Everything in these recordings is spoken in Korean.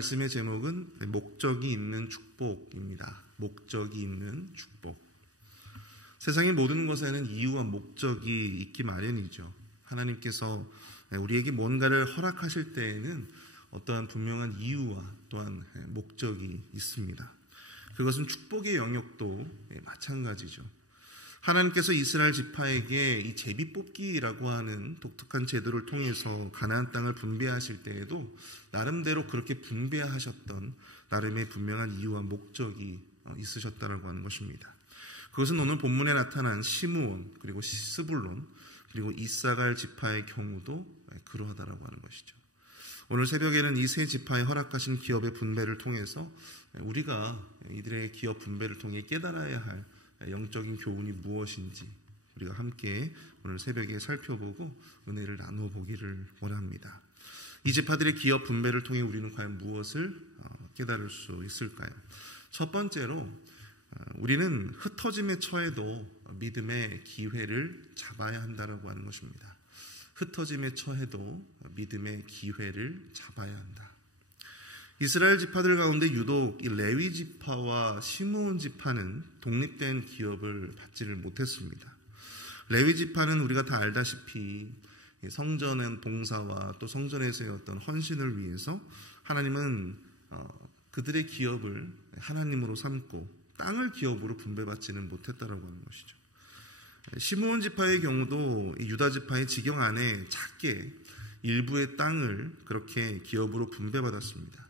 말씀의 제목은 목적이 있는 축복입니다. 목적이 있는 축복. 세상의 모든 것에는 이유와 목적이 있기 마련이죠. 하나님께서 우리에게 뭔가를 허락하실 때에는 어떠한 분명한 이유와 또한 목적이 있습니다. 그것은 축복의 영역도 마찬가지죠. 하나님께서 이스라엘 지파에게 이 제비뽑기라고 하는 독특한 제도를 통해서 가나안 땅을 분배하실 때에도 나름대로 그렇게 분배하셨던 나름의 분명한 이유와 목적이 있으셨다라고 하는 것입니다. 그것은 오늘 본문에 나타난 시므온 그리고 스불론 그리고 이사갈 지파의 경우도 그러하다라고 하는 것이죠. 오늘 새벽에는 이 세 지파에 허락하신 기업의 분배를 통해서 우리가 이들의 기업 분배를 통해 깨달아야 할 영적인 교훈이 무엇인지 우리가 함께 오늘 새벽에 살펴보고 은혜를 나누어 보기를 원합니다. 이 지파들의 기업 분배를 통해 우리는 과연 무엇을 깨달을 수 있을까요? 첫 번째로 우리는 흩어짐에 처해도 믿음의 기회를 잡아야 한다라고 하는 것입니다. 흩어짐에 처해도 믿음의 기회를 잡아야 한다. 이스라엘 지파들 가운데 유독 이 레위 지파와 시므온 지파는 독립된 기업을 받지를 못했습니다. 레위 지파는 우리가 다 알다시피 성전의 봉사와 또 성전에서의 어떤 헌신을 위해서 하나님은 그들의 기업을 하나님으로 삼고 땅을 기업으로 분배받지는 못했다라고 하는 것이죠. 시므온 지파의 경우도 유다 지파의 지경 안에 작게 일부의 땅을 그렇게 기업으로 분배받았습니다.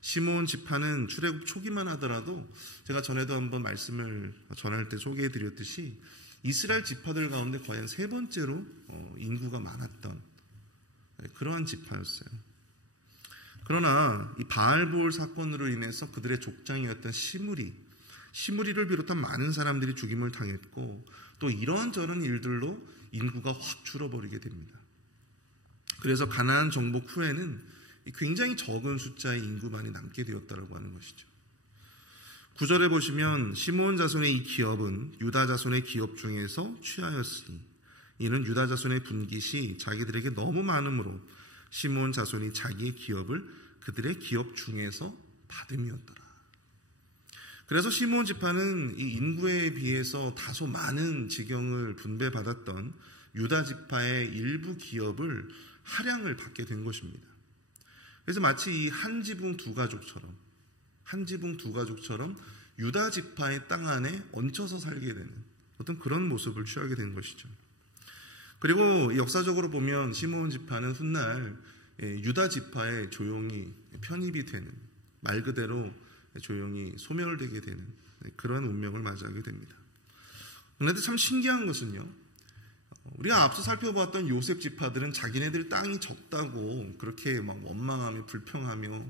시므온 지파는 출애굽 초기만 하더라도 제가 전에도 한번 말씀을 전할 때 소개해 드렸듯이 이스라엘 지파들 가운데 과연 세 번째로 인구가 많았던 그러한 지파였어요. 그러나 이 바알보올 사건으로 인해서 그들의 족장이었던 시므리를 비롯한 많은 사람들이 죽임을 당했고 또 이런저런 일들로 인구가 확 줄어버리게 됩니다. 그래서 가나안 정복 후에는 굉장히 적은 숫자의 인구만이 남게 되었다고 하는 것이죠. 9절에 보시면 시므온 자손의 이 기업은 유다 자손의 기업 중에서 취하였으니 이는 유다 자손의 분깃이 자기들에게 너무 많으므로 시므온 자손이 자기의 기업을 그들의 기업 중에서 받음이었더라. 그래서 시므온 지파는 이 인구에 비해서 다소 많은 지경을 분배받았던 유다 지파의 일부 기업을 할양을 받게 된 것입니다. 그래서 마치 이 한 지붕 두 가족처럼 유다 지파의 땅 안에 얹혀서 살게 되는 어떤 그런 모습을 취하게 된 것이죠. 그리고 역사적으로 보면 시므온 지파는 훗날 유다 지파에 조용히 편입이 되는 말 그대로 조용히 소멸되게 되는 그런 운명을 맞이하게 됩니다. 그런데 참 신기한 것은요. 우리가 앞서 살펴보았던 요셉 지파들은 자기네들 땅이 적다고 그렇게 막 원망하며 불평하며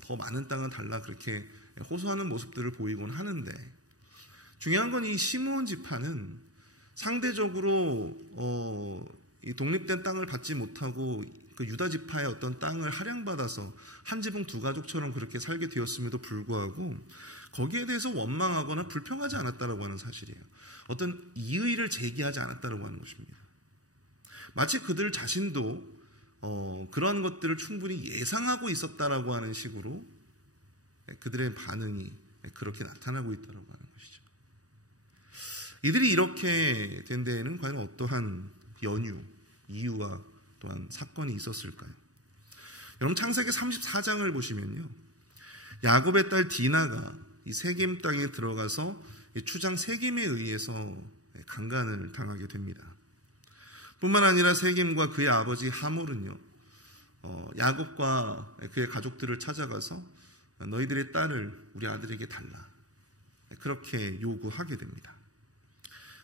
더 많은 땅은 달라 그렇게 호소하는 모습들을 보이곤 하는데 중요한 건 이 시므온 지파는 상대적으로 이 독립된 땅을 받지 못하고 그 유다 지파의 어떤 땅을 할양받아서 한 지붕 두 가족처럼 그렇게 살게 되었음에도 불구하고 거기에 대해서 원망하거나 불평하지 않았다라고 하는 사실이에요. 어떤 이의를 제기하지 않았다라고 하는 것입니다. 마치 그들 자신도 그러한 것들을 충분히 예상하고 있었다라고 하는 식으로 그들의 반응이 그렇게 나타나고 있다라고 하는 것이죠. 이들이 이렇게 된 데에는 과연 어떠한 이유와 또한 사건이 있었을까요? 여러분 창세기 34장을 보시면요. 야곱의 딸 디나가 이 세겜 땅에 들어가서 추장 세겜에 의해서 강간을 당하게 됩니다. 뿐만 아니라 세겜과 그의 아버지 하몰은요. 야곱과 그의 가족들을 찾아가서 너희들의 딸을 우리 아들에게 달라. 그렇게 요구하게 됩니다.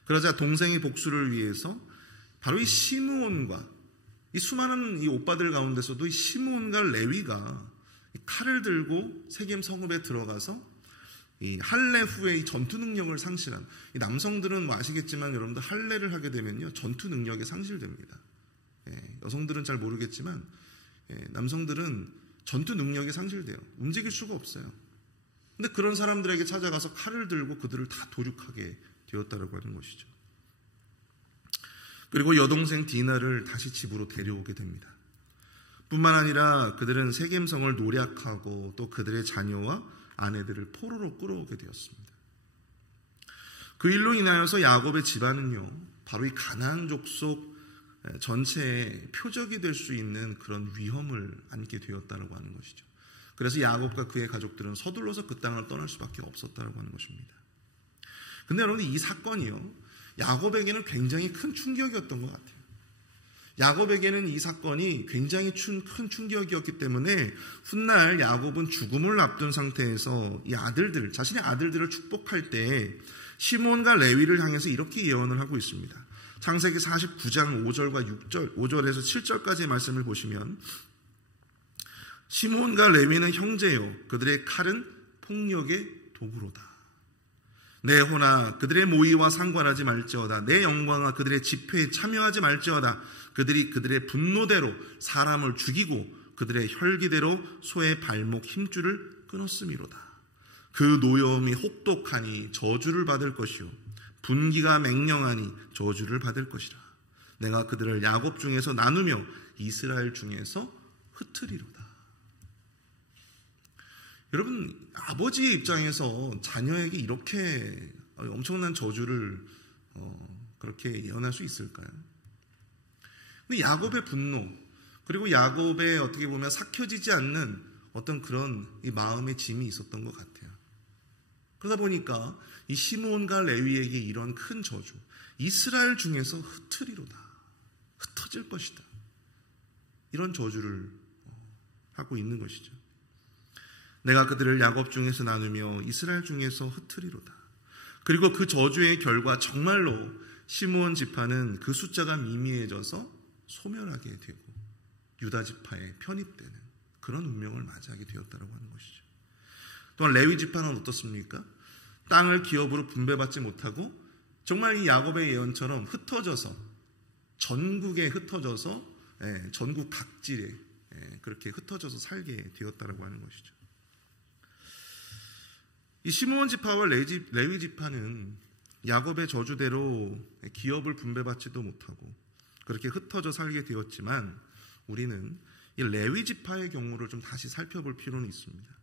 그러자 동생의 복수를 위해서 바로 이 시므온과 이 수많은 이 오빠들 가운데서도 이 시므온과 레위가 칼을 들고 세겜 성읍에 들어가서 이 할례 후에 이 전투 능력을 상실한 이 남성들은 뭐 아시겠지만 여러분들 할례를 하게 되면요 전투 능력이 상실됩니다. 여성들은 잘 모르겠지만 남성들은 전투 능력이 상실돼요. 움직일 수가 없어요. 근데 그런 사람들에게 찾아가서 칼을 들고 그들을 다 도륙하게 되었다라고 하는 것이죠. 그리고 여동생 디나를 다시 집으로 데려오게 됩니다. 뿐만 아니라 그들은 세겜성을 노략하고 또 그들의 자녀와 아내들을 포로로 끌어오게 되었습니다. 그 일로 인하여서 야곱의 집안은요, 바로 이 가나안 족속 전체의 표적이 될 수 있는 그런 위험을 안게 되었다고 하는 것이죠. 그래서 야곱과 그의 가족들은 서둘러서 그 땅을 떠날 수밖에 없었다고 하는 것입니다. 근데 여러분, 이 사건이요, 야곱에게는 굉장히 큰 충격이었던 것 같아요. 야곱에게는 이 사건이 굉장히 큰 충격이었기 때문에 훗날 야곱은 죽음을 앞둔 상태에서 이 아들들, 자신의 아들들을 축복할 때 시므온과 레위를 향해서 이렇게 예언을 하고 있습니다. 창세기 49장 5절에서 7절까지의 말씀을 보시면, 시므온과 레위는 형제요, 그들의 칼은 폭력의 도구로다. 내 호나 그들의 모의와 상관하지 말지어다. 내 영광아 그들의 집회에 참여하지 말지어다. 그들이 그들의 분노대로 사람을 죽이고 그들의 혈기대로 소의 발목 힘줄을 끊었음이로다. 그 노여움이 혹독하니 저주를 받을 것이요 분기가 맹령하니 저주를 받을 것이라. 내가 그들을 야곱 중에서 나누며 이스라엘 중에서 흩으리로다. 여러분, 아버지의 입장에서 자녀에게 이렇게 엄청난 저주를 그렇게 예언할 수 있을까요? 근데 야곱의 분노, 그리고 야곱의 어떻게 보면 삭혀지지 않는 어떤 그런 이 마음의 짐이 있었던 것 같아요. 그러다 보니까 이 시므온과 레위에게 이런 큰 저주, 이스라엘 중에서 흩으리로다, 흩어질 것이다, 이런 저주를 하고 있는 것이죠. 내가 그들을 야곱 중에서 나누며 이스라엘 중에서 흩으리로다. 그리고 그 저주의 결과 정말로 시므온 지파는 그 숫자가 미미해져서 소멸하게 되고 유다 지파에 편입되는 그런 운명을 맞이하게 되었다고 하는 것이죠. 또한 레위 지파는 어떻습니까? 땅을 기업으로 분배받지 못하고 정말 이 야곱의 예언처럼 흩어져서 전국에 흩어져서 전국 각지에 그렇게 흩어져서 살게 되었다고 하는 것이죠. 이 시므온 지파와 레위 지파는 야곱의 저주대로 기업을 분배받지도 못하고 그렇게 흩어져 살게 되었지만 우리는 이 레위 지파의 경우를 좀 다시 살펴볼 필요는 있습니다.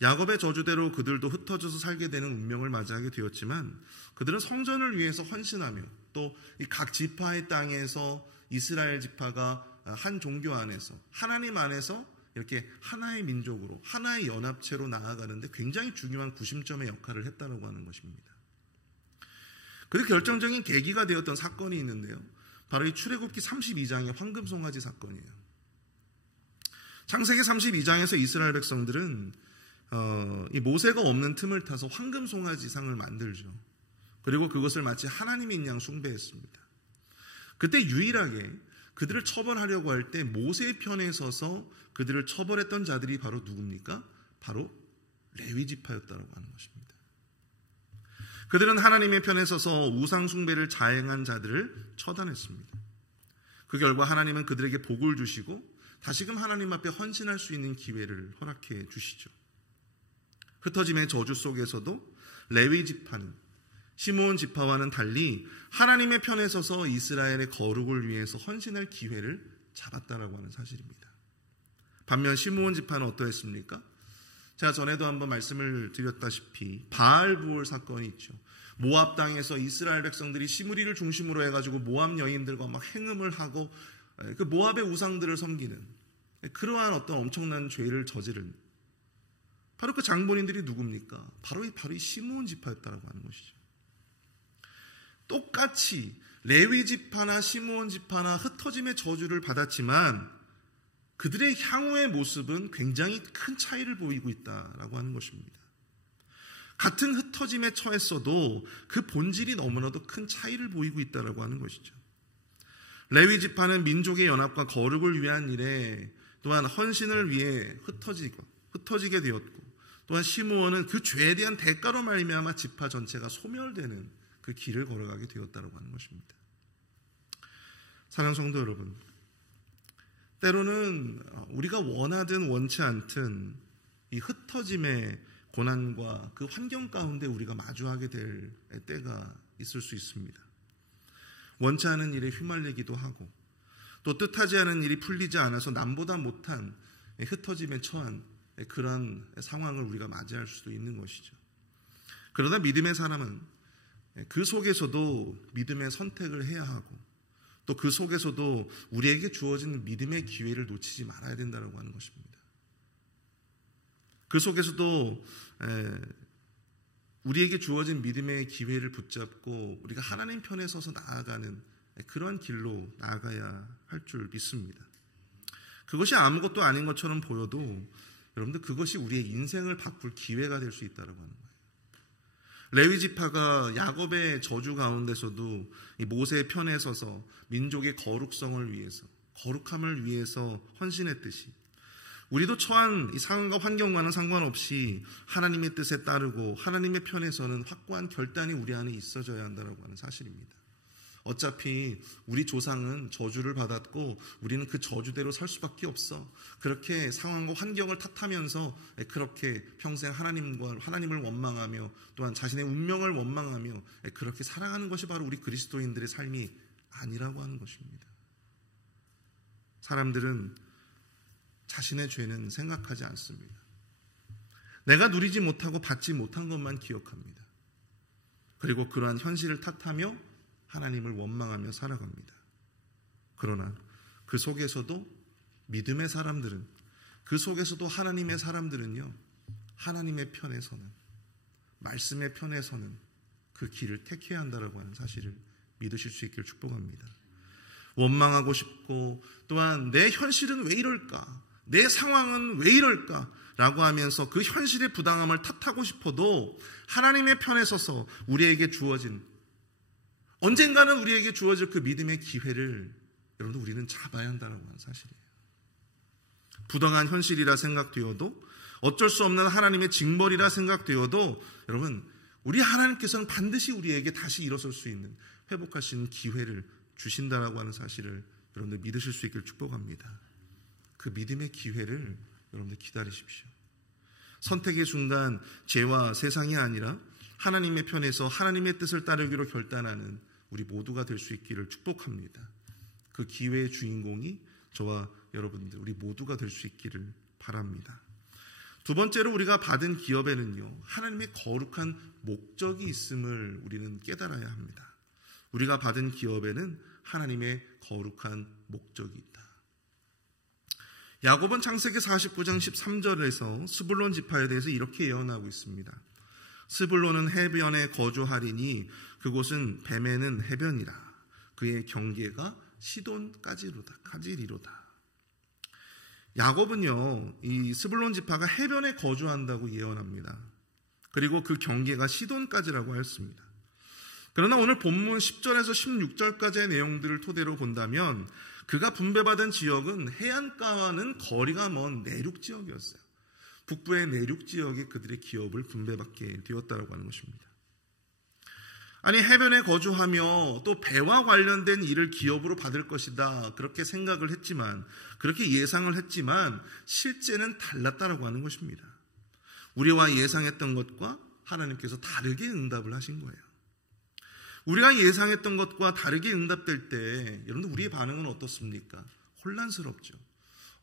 야곱의 저주대로 그들도 흩어져서 살게 되는 운명을 맞이하게 되었지만 그들은 성전을 위해서 헌신하며 또 이 각 지파의 땅에서 이스라엘 지파가 한 종교 안에서 하나님 안에서 이렇게 하나의 민족으로 하나의 연합체로 나아가는데 굉장히 중요한 구심점의 역할을 했다고 하는 것입니다. 그리고 결정적인 계기가 되었던 사건이 있는데요. 바로 이 출애굽기 32장의 황금송아지 사건이에요. 창세기 32장에서 이스라엘 백성들은 이 모세가 없는 틈을 타서 황금송아지 상을 만들죠. 그리고 그것을 마치 하나님인 양 숭배했습니다. 그때 유일하게 그들을 처벌하려고 할 때 모세의 편에 서서 그들을 처벌했던 자들이 바로 누굽니까? 바로 레위 지파였다고 하는 것입니다. 그들은 하나님의 편에 서서 우상 숭배를 자행한 자들을 처단했습니다. 그 결과 하나님은 그들에게 복을 주시고 다시금 하나님 앞에 헌신할 수 있는 기회를 허락해 주시죠. 흩어짐의 저주 속에서도 레위 지파는 시므온 지파와는 달리 하나님의 편에 서서 이스라엘의 거룩을 위해서 헌신할 기회를 잡았다라고 하는 사실입니다. 반면 시므온 지파는 어떠했습니까? 제가 전에도 한번 말씀을 드렸다시피 바알부올 사건이 있죠. 모압 땅에서 이스라엘 백성들이 시므리를 중심으로 해가지고 모압 여인들과 막 행음을 하고 그 모압의 우상들을 섬기는 그러한 어떤 엄청난 죄를 저지른 바로 그 장본인들이 누굽니까? 바로 이 시므온 지파였다라고 하는 것이죠. 똑같이 레위 지파나 시므온 지파나 흩어짐의 저주를 받았지만 그들의 향후의 모습은 굉장히 큰 차이를 보이고 있다라고 하는 것입니다. 같은 흩어짐에 처했어도 그 본질이 너무나도 큰 차이를 보이고 있다라고 하는 것이죠. 레위 지파는 민족의 연합과 거룩을 위한 일에 또한 헌신을 위해 흩어지게 되었고 또한 시므온은 그 죄에 대한 대가로 말미암아 지파 전체가 소멸되는 그 길을 걸어가게 되었다라고 하는 것입니다. 사랑하는 성도 여러분, 때로는 우리가 원하든 원치 않든 이 흩어짐의 고난과 그 환경 가운데 우리가 마주하게 될 때가 있을 수 있습니다. 원치 않은 일에 휘말리기도 하고 또 뜻하지 않은 일이 풀리지 않아서 남보다 못한 흩어짐에 처한 그런 상황을 우리가 맞이할 수도 있는 것이죠. 그러나 믿음의 사람은 그 속에서도 믿음의 선택을 해야 하고 또 그 속에서도 우리에게 주어진 믿음의 기회를 놓치지 말아야 된다고 하는 것입니다. 그 속에서도 우리에게 주어진 믿음의 기회를 붙잡고 우리가 하나님 편에 서서 나아가는 그런 길로 나아가야 할 줄 믿습니다. 그것이 아무것도 아닌 것처럼 보여도 여러분들 그것이 우리의 인생을 바꿀 기회가 될 수 있다고 하는 거예요. 레위 지파가 야곱의 저주 가운데서도 이 모세의 편에 서서 민족의 거룩성을 위해서, 거룩함을 위해서 헌신했듯이 우리도 처한 이 상황과 환경과는 상관없이 하나님의 뜻에 따르고 하나님의 편에서는 확고한 결단이 우리 안에 있어져야 한다고 하는 사실입니다. 어차피 우리 조상은 저주를 받았고 우리는 그 저주대로 살 수밖에 없어. 그렇게 상황과 환경을 탓하면서 그렇게 평생 하나님을 원망하며 또한 자신의 운명을 원망하며 그렇게 살아가는 것이 바로 우리 그리스도인들의 삶이 아니라고 하는 것입니다. 사람들은 자신의 죄는 생각하지 않습니다. 내가 누리지 못하고 받지 못한 것만 기억합니다. 그리고 그러한 현실을 탓하며 하나님을 원망하며 살아갑니다. 그러나 그 속에서도 믿음의 사람들은, 그 속에서도 하나님의 사람들은요, 하나님의 편에서는, 말씀의 편에서는 그 길을 택해야 한다고 하는 사실을 믿으실 수 있기를 축복합니다. 원망하고 싶고 또한 내 현실은 왜 이럴까? 내 상황은 왜 이럴까? 라고 하면서 그 현실의 부당함을 탓하고 싶어도 하나님의 편에 서서 우리에게 주어진, 언젠가는 우리에게 주어질 그 믿음의 기회를 여러분 우리는 잡아야 한다는 사실이에요. 부당한 현실이라 생각되어도 어쩔 수 없는 하나님의 징벌이라 생각되어도 여러분 우리 하나님께서는 반드시 우리에게 다시 일어설 수 있는, 회복할 수 있는 기회를 주신다라고 하는 사실을 여러분들 믿으실 수 있기를 축복합니다. 그 믿음의 기회를 여러분들 기다리십시오. 선택의 순간 죄와 세상이 아니라 하나님의 편에서 하나님의 뜻을 따르기로 결단하는 우리 모두가 될 수 있기를 축복합니다. 그 기회의 주인공이 저와 여러분들 우리 모두가 될 수 있기를 바랍니다. 두 번째로 우리가 받은 기업에는요, 하나님의 거룩한 목적이 있음을 우리는 깨달아야 합니다. 우리가 받은 기업에는 하나님의 거룩한 목적이 있다. 야곱은 창세기 49장 13절에서 스불론 지파에 대해서 이렇게 예언하고 있습니다. 스불론은 해변에 거주하리니 그곳은 뱀에는 해변이라. 그의 경계가 시돈까지리로다. 야곱은요, 이 스불론 지파가 해변에 거주한다고 예언합니다. 그리고 그 경계가 시돈까지라고 하였습니다. 그러나 오늘 본문 10절에서 16절까지의 내용들을 토대로 본다면 그가 분배받은 지역은 해안가와는 거리가 먼 내륙지역이었어요. 북부의 내륙지역에 그들의 기업을 분배받게 되었다고 하는 것입니다. 아니, 해변에 거주하며 또 배와 관련된 일을 기업으로 받을 것이다, 그렇게 생각을 했지만, 그렇게 예상을 했지만 실제는 달랐다라고 하는 것입니다. 우리와 예상했던 것과 하나님께서 다르게 응답을 하신 거예요. 우리가 예상했던 것과 다르게 응답될 때 여러분들 우리의 반응은 어떻습니까? 혼란스럽죠.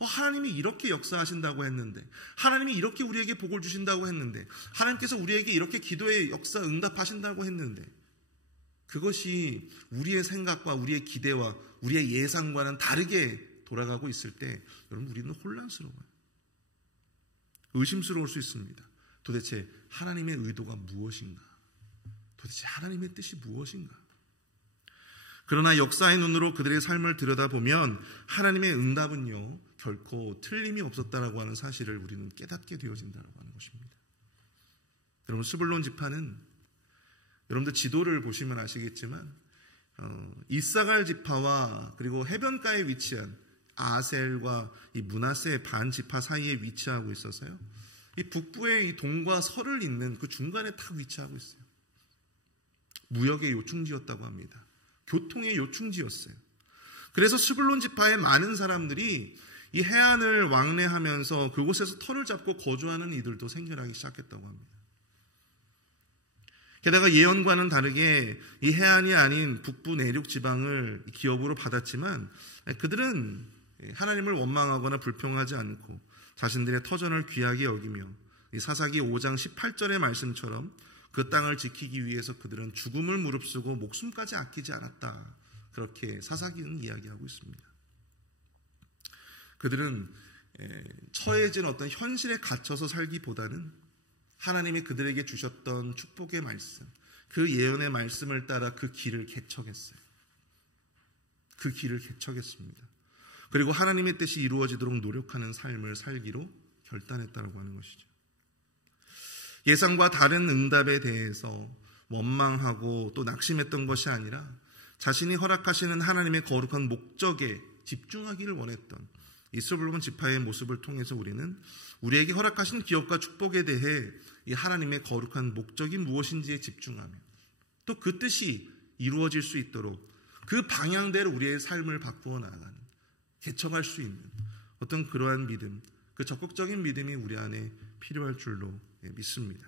하나님이 이렇게 역사하신다고 했는데, 하나님이 이렇게 우리에게 복을 주신다고 했는데, 하나님께서 우리에게 이렇게 기도의 역사 응답하신다고 했는데, 그것이 우리의 생각과 우리의 기대와 우리의 예상과는 다르게 돌아가고 있을 때 여러분 우리는 혼란스러워요. 의심스러울 수 있습니다. 도대체 하나님의 의도가 무엇인가? 도대체 하나님의 뜻이 무엇인가? 그러나 역사의 눈으로 그들의 삶을 들여다보면 하나님의 응답은요, 결코 틀림이 없었다라고 하는 사실을 우리는 깨닫게 되어진다고 하는 것입니다. 여러분, 스불론 지파는 여러분들 지도를 보시면 아시겠지만 이사갈 지파와 그리고 해변가에 위치한 아셀과 이 므낫세 반 지파 사이에 위치하고 있어서요, 이 북부의 이 동과 서를 잇는 그 중간에 딱 위치하고 있어요. 무역의 요충지였다고 합니다. 교통의 요충지였어요. 그래서 스불론 지파의 많은 사람들이 이 해안을 왕래하면서 그곳에서 터를 잡고 거주하는 이들도 생겨나기 시작했다고 합니다. 게다가 예언과는 다르게 이 해안이 아닌 북부 내륙 지방을 기업으로 받았지만 그들은 하나님을 원망하거나 불평하지 않고 자신들의 터전을 귀하게 여기며 이 사사기 5장 18절의 말씀처럼 그 땅을 지키기 위해서 그들은 죽음을 무릅쓰고 목숨까지 아끼지 않았다. 그렇게 사사기는 이야기하고 있습니다. 그들은 처해진 어떤 현실에 갇혀서 살기보다는 하나님이 그들에게 주셨던 축복의 말씀, 그 예언의 말씀을 따라 그 길을 개척했어요. 그 길을 개척했습니다. 그리고 하나님의 뜻이 이루어지도록 노력하는 삶을 살기로 결단했다고 하는 것이죠. 예상과 다른 응답에 대해서 원망하고 또 낙심했던 것이 아니라 자신이 허락하시는 하나님의 거룩한 목적에 집중하기를 원했던 이 27번 지파의 모습을 통해서 우리는 우리에게 허락하신 기업과 축복에 대해 이 하나님의 거룩한 목적이 무엇인지에 집중하며 또 그 뜻이 이루어질 수 있도록 그 방향대로 우리의 삶을 바꾸어 나가는, 개척할 수 있는 어떤 그러한 믿음, 그 적극적인 믿음이 우리 안에 필요할 줄로 믿습니다.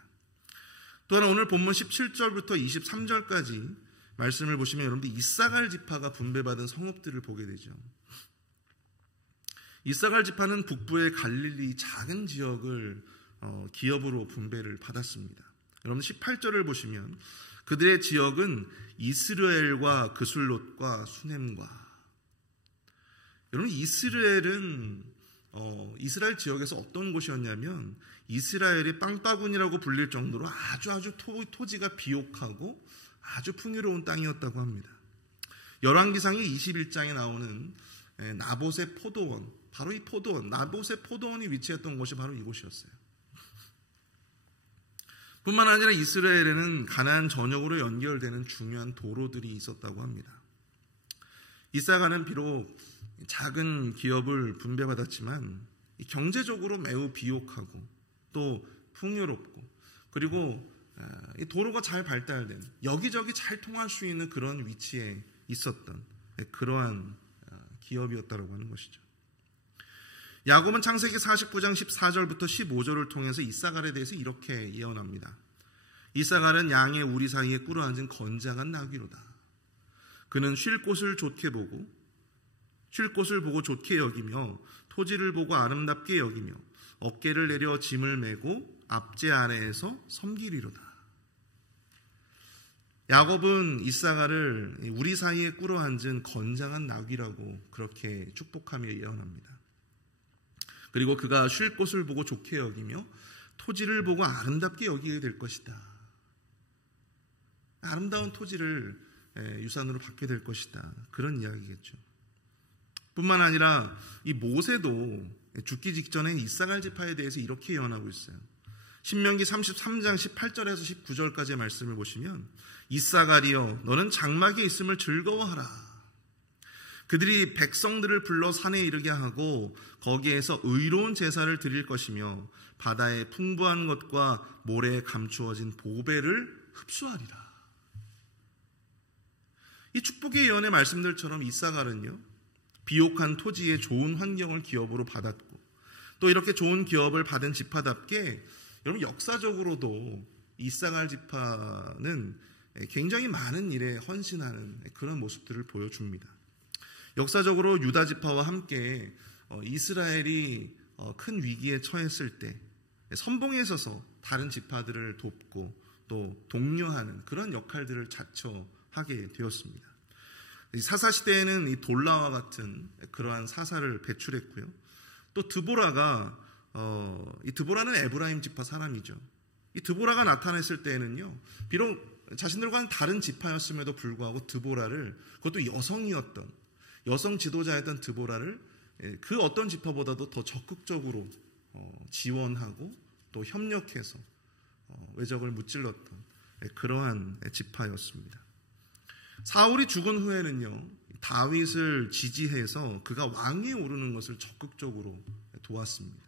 또한 오늘 본문 17절부터 23절까지 말씀을 보시면 여러분들 이사갈 지파가 분배받은 성읍들을 보게 되죠. 이사갈 지파는 북부의 갈릴리 작은 지역을 기업으로 분배를 받았습니다. 여러분 18절을 보시면 그들의 지역은 이스라엘과 그술롯과 수넴과, 여러분 이스라엘은 이스라엘 지역에서 어떤 곳이었냐면 이스라엘의 빵바구니라고 불릴 정도로 아주 토지가 비옥하고 아주 풍요로운 땅이었다고 합니다. 열왕기상의 21장에 나오는 나봇의 포도원, 바로 이 포도원, 나봇의 포도원이 위치했던 곳이 바로 이곳이었어요. 뿐만 아니라 이스라엘에는 가나안 전역으로 연결되는 중요한 도로들이 있었다고 합니다. 이사가는 비록 작은 기업을 분배받았지만 경제적으로 매우 비옥하고 또 풍요롭고 그리고 이 도로가 잘 발달된, 여기저기 잘 통할 수 있는 그런 위치에 있었던 그러한 기업이었다고 하는 것이죠. 야곱은 창세기 49장 14절부터 15절을 통해서 이사갈에 대해서 이렇게 예언합니다. 이사갈은 양의 우리 사이에 꿇어앉은 건장한 나귀로다. 그는 쉴 곳을 보고 좋게 여기며 토지를 보고 아름답게 여기며 어깨를 내려 짐을 메고 압제 아래에서 섬기리로다. 야곱은 이사갈을 우리 사이에 꿇어앉은 건장한 나귀라고 그렇게 축복하며 예언합니다. 그리고 그가 쉴 곳을 보고 좋게 여기며 토지를 보고 아름답게 여기게 될 것이다. 아름다운 토지를 유산으로 받게 될 것이다. 그런 이야기겠죠. 뿐만 아니라 이 모세도 죽기 직전에 이사갈 지파에 대해서 이렇게 예언하고 있어요. 신명기 33장 18절에서 19절까지의 말씀을 보시면 이사갈이여 너는 장막에 있음을 즐거워하라. 그들이 백성들을 불러 산에 이르게 하고 거기에서 의로운 제사를 드릴 것이며 바다의 풍부한 것과 모래에 감추어진 보배를 흡수하리라. 이 축복의 예언의 말씀들처럼 이사갈은요, 비옥한 토지에 좋은 환경을 기업으로 받았고 또 이렇게 좋은 기업을 받은 지파답게 여러분 역사적으로도 이사갈 지파는 굉장히 많은 일에 헌신하는 그런 모습들을 보여줍니다. 역사적으로 유다 지파와 함께 이스라엘이 큰 위기에 처했을 때 선봉에 서서 다른 지파들을 돕고 또 독려하는 그런 역할들을 자처하게 되었습니다. 사사 시대에는 이 돌라와 같은 그러한 사사를 배출했고요. 또 드보라가 이 드보라는 에브라임 지파 사람이죠. 이 드보라가 나타났을 때에는요, 비록 자신들과는 다른 지파였음에도 불구하고 드보라를, 그것도 여성이었던 여성 지도자였던 드보라를 그 어떤 지파보다도 더 적극적으로 지원하고 또 협력해서 외적을 무찔렀던 그러한 지파였습니다. 사울이 죽은 후에는요, 다윗을 지지해서 그가 왕위에 오르는 것을 적극적으로 도왔습니다.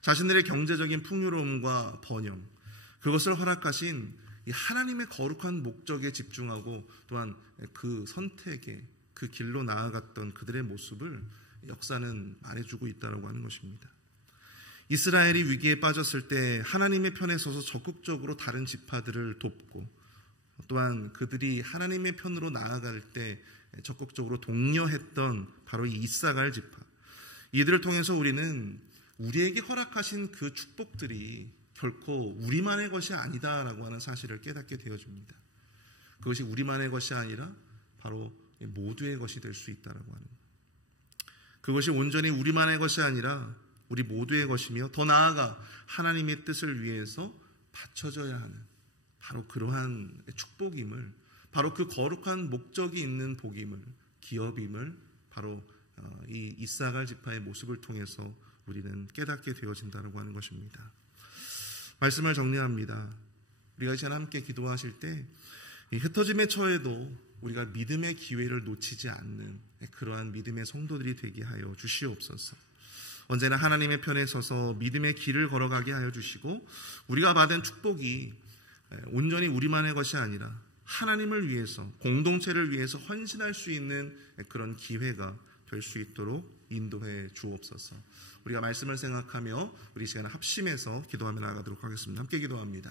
자신들의 경제적인 풍요로움과 번영, 그것을 허락하신 이 하나님의 거룩한 목적에 집중하고 또한 그 선택에 그 길로 나아갔던 그들의 모습을 역사는 말해주고 있다고 하는 것입니다. 이스라엘이 위기에 빠졌을 때 하나님의 편에 서서 적극적으로 다른 지파들을 돕고 또한 그들이 하나님의 편으로 나아갈 때 적극적으로 독려했던 바로 이 이사갈 지파. 이들을 통해서 우리는 우리에게 허락하신 그 축복들이 결코 우리만의 것이 아니다라고 하는 사실을 깨닫게 되어줍니다. 그것이 우리만의 것이 아니라 바로 모두의 것이 될 수 있다라고 하는 것. 그것이 온전히 우리만의 것이 아니라 우리 모두의 것이며 더 나아가 하나님의 뜻을 위해서 바쳐져야 하는 바로 그러한 축복임을, 바로 그 거룩한 목적이 있는 복임을, 기업임을 바로 이 이사갈 지파의 모습을 통해서 우리는 깨닫게 되어진다고 하는 것입니다. 말씀을 정리합니다. 우리가 이 시간 함께 기도하실 때 이 흩어짐에 처해도 우리가 믿음의 기회를 놓치지 않는 그러한 믿음의 성도들이 되게 하여 주시옵소서. 언제나 하나님의 편에 서서 믿음의 길을 걸어가게 하여 주시고 우리가 받은 축복이 온전히 우리만의 것이 아니라 하나님을 위해서, 공동체를 위해서 헌신할 수 있는 그런 기회가 될 수 있도록 인도해 주옵소서. 우리가 말씀을 생각하며 우리 시간을 합심해서 기도하며 나아가도록 하겠습니다. 함께 기도합니다.